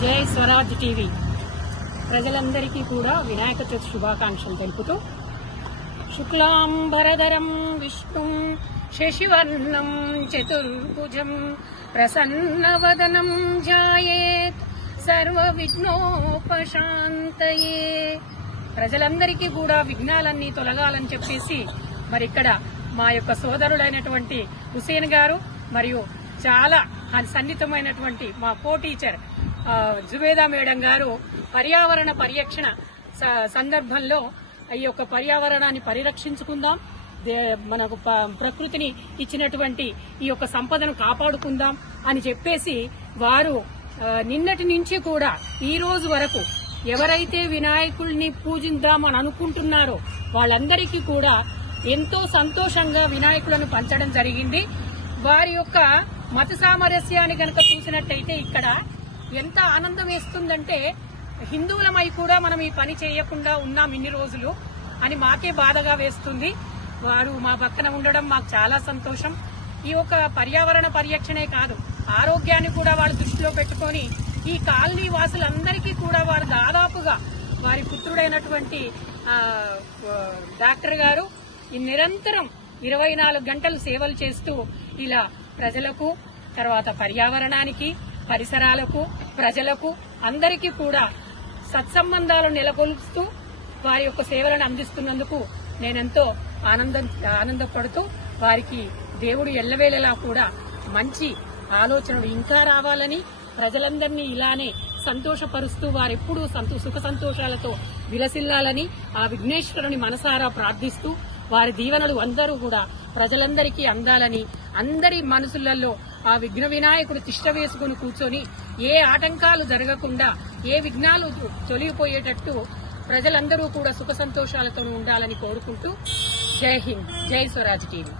జై స్వరాజ్ టీవీ ప్రజలందరికీ కూడా వినాయక చవితి శుభాకాంక్షలు తెలుపుతూ శుక్లాంబరధరం విష్ణుం శశివర్ణం చతుర్భుజం ప్రసన్నవదనం ధ్యాయేత్ సర్వ విఘ్నోపశాంతయే. ప్రజలందరికీ కూడా విఘ్నాలన్నీ తొలగాలని చెప్పేసి మరి ఇక్కడ మా యొక్క సోదరుడైనటువంటి హుసేన్ గారు మరియు చాలా సన్నిహితమైనటువంటి మా కో టీచర్ జుబేదా మేడం గారు పర్యావరణ పరిరక్షణ సందర్భంలో ఈ యొక్క పర్యావరణాన్ని పరిరక్షించుకుందాం, మనకు ప్రకృతిని ఇచ్చినటువంటి ఈ యొక్క సంపదను కాపాడుకుందాం అని చెప్పేసి వారు నిన్నటి నుంచి కూడా ఈ రోజు వరకు ఎవరైతే వినాయకుల్ని పూజిద్దామని అనుకుంటున్నారో వాళ్ళందరికీ కూడా ఎంతో సంతోషంగా వినాయకులను పంచడం జరిగింది. వారి యొక్క మత సామరస్యాన్ని గనక చూసినట్టయితే ఇక్కడ ఎంత ఆనందం వేస్తుందంటే హిందువులమై కూడా మనం ఈ పని చేయకుండా ఉన్నాం ఇన్ని రోజులు అని మాకే బాధగా వేస్తుంది. వారు మా పక్కన ఉండడం మాకు చాలా సంతోషం. ఈ యొక్క పర్యావరణ పరిరక్షణే కాదు, ఆరోగ్యాన్ని కూడా వాళ్ళు దృష్టిలో పెట్టుకుని ఈ కాలనీ వాసులందరికీ కూడా వారు దాదాపుగా వారి పుత్రుడైనటువంటి డాక్టర్ గారు నిరంతరం 24 గంటలు సేవలు చేస్తూ ఇలా ప్రజలకు, తర్వాత పర్యావరణానికి, పరిసరాలకు, ప్రజలకు అందరికీ కూడా సత్సంబంధాలు నెలకొల్పుతూ వారి యొక్క సేవలను అందిస్తున్నందుకు నేనెంతో ఆనందపడుతూ వారికి దేవుడు ఎల్లవేళలా కూడా మంచి ఆలోచనలు ఇంకా రావాలని, ప్రజలందరినీ ఇలానే సంతోషపరుస్తూ వారెప్పుడూ సుఖ సంతోషాలతో విలసిల్లాలని ఆ విఘ్నేశ్వరుని మనసారా ప్రార్థిస్తూ వారి దీవెనలు అందరూ కూడా ప్రజలందరికీ అందాలని, అందరి మనసులలో ఆ విఘ్న వినాయకుడు తిష్ట వేసుకుని కూర్చొని ఏ ఆటంకాలు జరగకుండా, ఏ విఘ్నాలు తొలగిపోయేటట్టు ప్రజలందరూ కూడా సుఖ సంతోషాలతో ఉండాలని కోరుకుంటూ జై హింద్, జై స్వరాజ్ టీవీ.